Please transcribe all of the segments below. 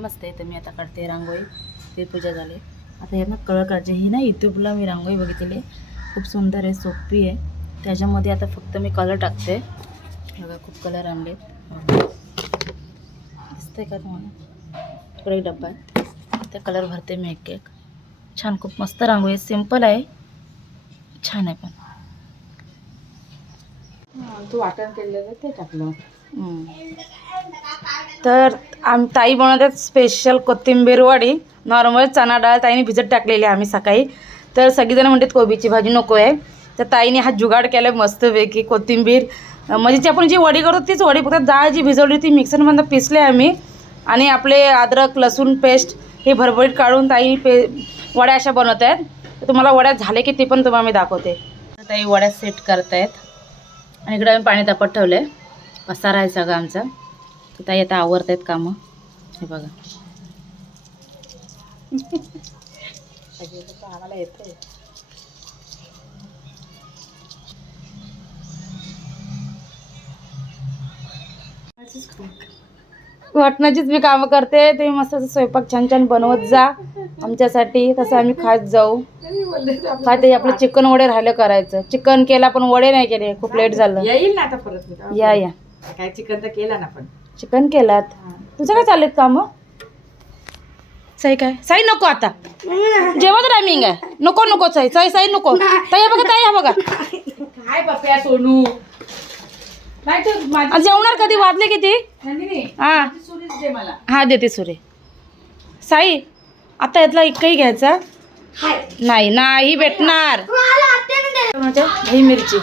नमस्ते. तर मी आता काढते रांगोळी. ते पूजा झाली. आता हे ना कलर काढायचे. ही ना यूट्यूबला मी रांगोळी बघितलेली, खूप सुंदर आहे, सोपी आहे. त्याच्यामध्ये आता फक्त मी कलर टाकते. बघा खूप कलर आणले. दिसतंय का तुम्हाला? इकडे एक डब्बा आहे, त्या कलर भरते मी एक एक. छान, खूप मस्त रांगोळी आहे. सिम्पल आहे, छान आहे. पण तू वाटण केलेलं ते टाकलं. तर ताई बनवतात स्पेशल कोथिंबीर वडी. नॉर्मल चणा डाळ ताईने भिजत टाकलेली आहे आम्ही सकाळी. तर सगळीजण म्हणतात कोबीची भाजी नको आहे, तर ताईने हा जुगाड केला आहे मस्तपैकी. कोथिंबीर म्हणजे आपण जी वडी करतो तीच वडी, फक्त डाळ जी भिजवली ती मिक्सरमधून पिसले आम्ही. आणि आपले अद्रक लसूण पेस्ट हे भरभरीत काढून ताई वड्या अशा बनवत आहेत. तर तुम्हाला वड्या झाले की ती पण तुम्हाला मी दाखवते. तर ताई वड्या सेट करतायत आणि इकडे आम्ही पाणी तापत ठेवलं आहे. पसारा आहे सगळं आमचा. तर ताई आता आवरत आहेत कामं. हे बघा आम्हाला येतं. वाटणाचीच मी कामं करते. ते मस्त असं स्वयंपाक छान छान बनवत जा आमच्यासाठी, तसं आम्ही खात जाऊ. काय ते आपलं चिकन वडे राहिलं करायचं. चिकन केला पण वडे नाही केले, खूप लेट झालं. येईल ना आता परत. या या. काय चिकन तर केला ना पण. चिकन केलात. तुझं काय चाललेत कामं? साई काय? साई नको, आता जेवायचं टायमिंग आहे. नको नको साई, साई साई नको. ताई बघा, ताई हा बघा. काय पप्या सोनू नाही तर माझी जेवणार कधी? वाजले किती? हा सुरीच दे मला. हा देते सुरे. साई आता यातला एकही घ्यायचा नाही. नाही भेटणार. दही मिरची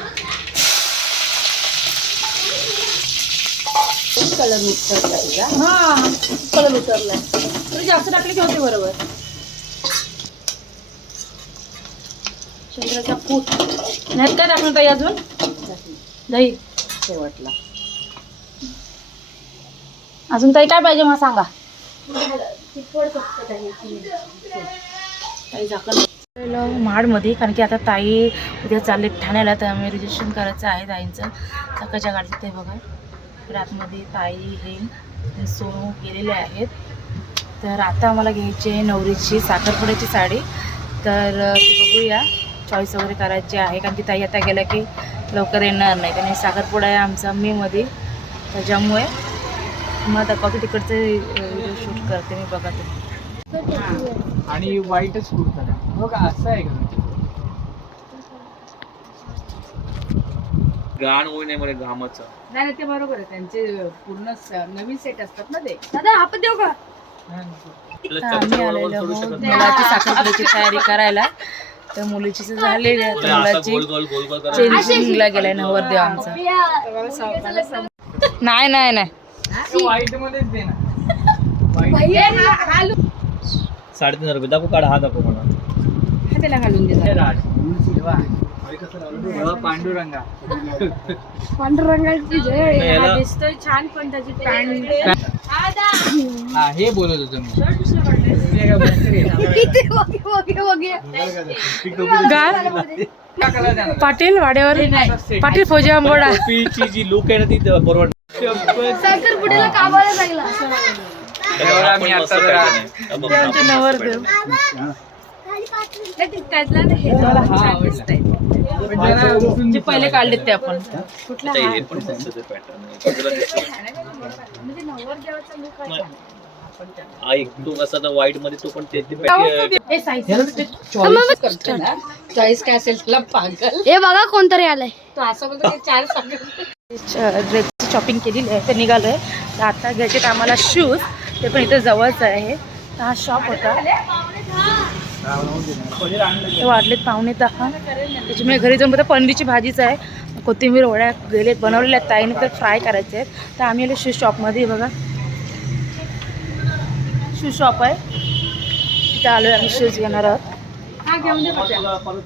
कलर मिक्स करला तुझा. हा कलर उतरलाय. तरी जास्त टाकले की होते बरोबर. शेंगदाण्याचा कूट नाही काय टाकणार ताई अजून? दही शेवटला अजून ताई काय पाहिजे मला सांगा. ताई झाकण महाडमध्ये, कारण की आता ताई उद्या चालले ठाण्याला. तर आम्ही रजिस्ट्रेशन करायचं आहे ताईंचं सकाळच्या गाडीचं. ते बघा रातमध्ये ताई हे सोनू गेलेले आहेत. तर आता आम्हाला घ्यायची आहे नवरीची साखरपुड्याची साडी. तर ती बघूया, चॉईस वगैरे करायची आहे, कारण की ताई आता गेल्या की लवकर येणार नाही. कारण साखरपुडा आहे आमचा मेमध्ये, त्याच्यामुळे मग दाखवते तिकडचं व्हिडिओ शूट करते मी. बघा तुम्ही. आणि वाईटच शूट करा. हो का, असं आहे का? गाण होई नाही मला घामाचं. नाही ते बरोबर आहे. त्यांचे पूर्ण नवीन सेट असतात ना ते. दादा आपण देऊ का? आम्ही आलेलो आहोत मुलाची साखरपुड्याची तयारी करायला. तर मुलीची झालेली आहे, तर मुलाची चेंजिंगला गेलाय नवरदेव आमचा. नाही नाही नाही वाईट मध्येच दे ना. 3,500 रुपये दाखव. काढा हा दाखव मला. त्याला घालून दे. पांडुरंगा पांडुरंगाची जय. याला- दिसतोय छान, पण त्याची पॅन्ट. हा हे बोलत होतो मी. पाटील वाड्यावर पाटील फौजी आंबोडा. टोपीची जी लुक आहे ना ती बरोबर. साखरपुड्याला कामाला लागला. मी आता जरा आमचे नवरदेव. त्यातला ना हे जरा छान दिसतंय. जे पहिले काढलेत ते आपण. कुठला हा? हे पण पॅटर्न म्हणजे नवरदेवाचा लुक आहे छान. ऐक तू असं तर व्हाईट मध्ये तो पण ते ए, साई. चॉईस काय असेल त्याला पागल. हे बघा कोणतरी आलंय. तो असं बोलतो की 4 सांगितलं. ड्रेसची शॉपिंग केलेली आहे, ते निघालो आहे. तर आता घ्यायचे तर आम्हाला शूज, ते पण इथे जवळच आहे. तर हा शॉप होता. ते वाढलेत 9:15. त्याच्यामुळे घरी जाऊन बघा पनीरची भाजीच आहे. कोथिंबीर वड्या गेले बनवलेल्या आहेत ताईने, तर फ्राय करायचे आहेत. तर आम्ही आलो शूज शॉपमध्ये. बघा शूज शॉप आहे, तिथे आलो आम्ही शूज घेणार आहोत.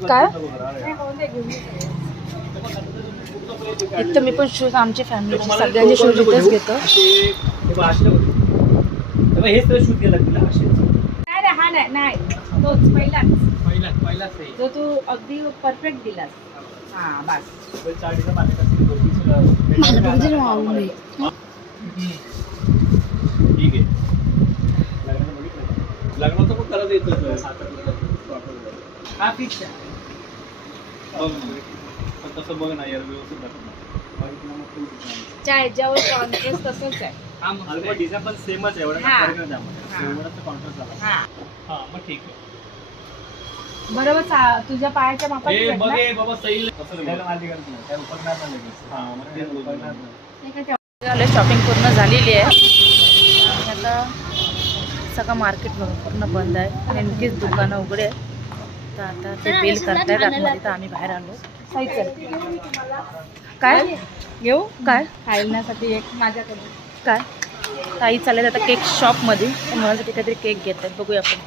काय एक तर मी पण शूज आमची फॅमिलीचे सगळ्यांचे शूज इथेच घेतो. हेच तर शूट केलं तिला असे. नाही हा नाही तोच पहिलाच जो तू अगदी परफेक्ट दिलास. हा बस. ठीक आहे. लग्नाचं पण करत येतं साखर हा फिक्स आहे. पण तसं बघ ना यार व्यवस्थित दाखव ह्याच्यावर कॉन्ट्रास्ट तसंच आहे. हा मग आणि मग डिझाईन पण सेमच आहे एवढा हा. फरक नाही त्यामध्ये हा. एवढाच कॉन्ट्रास्ट झाला हा हा मग ठीक आहे बरोबर तुझ्या पायाच्या मापात हे घेतला? बघ हे बाबा सैल कसं त्याला माहिती करत नाही. त्या उपकरणात नाही लगेच. हा मग तेच बोलतो उपकरणात मी. नाही. झालं शॉपिंग पूर्ण झालेली आहे आणि आता सगळं मार्केट पूर्ण बंद आहे नेमकीच दुकानं उघडे आहेत. तर आता ते बिल करतायत आतमध्ये तर आम्ही बाहेर आलो. साई चल. काय घेऊ काय खायण्यासाठी एक माझ्याकडे. काय ताई चालले आता केक शॉपमध्ये मुलांसाठी काहीतरी केक घेत आहेत बघूया आपण.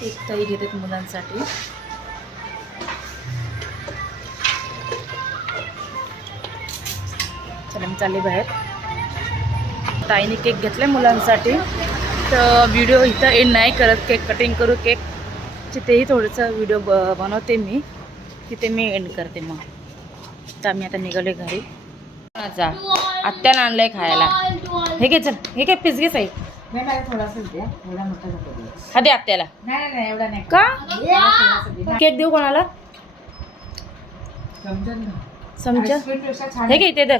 केक ताई घेत आहेत मुलांसाठी. चला मी चालले बाहेर. ताईने केक घेतलाय मुलांसाठी तर व्हिडिओ इथं एंड नाही करत. केक कटिंग करू केक तिथेही थोडंसं व्हिडिओ बनवते मी तिथे मी एंड करते. मग तर आम्ही आता निघाले घरी. जा आत्यानं आणलंय खायला. हे घे चल हे काय पिस घे साई. नाही मला थोडासाच द्या. एवढा मोठा नको देऊ. हा दे आत्याला. नाही नाही एवढा नाही. का थोडासा दे. केक देऊ कोणाला समजेल ना. चमचा आईस्क्रीमपेक्षा छान हे घे इथे तर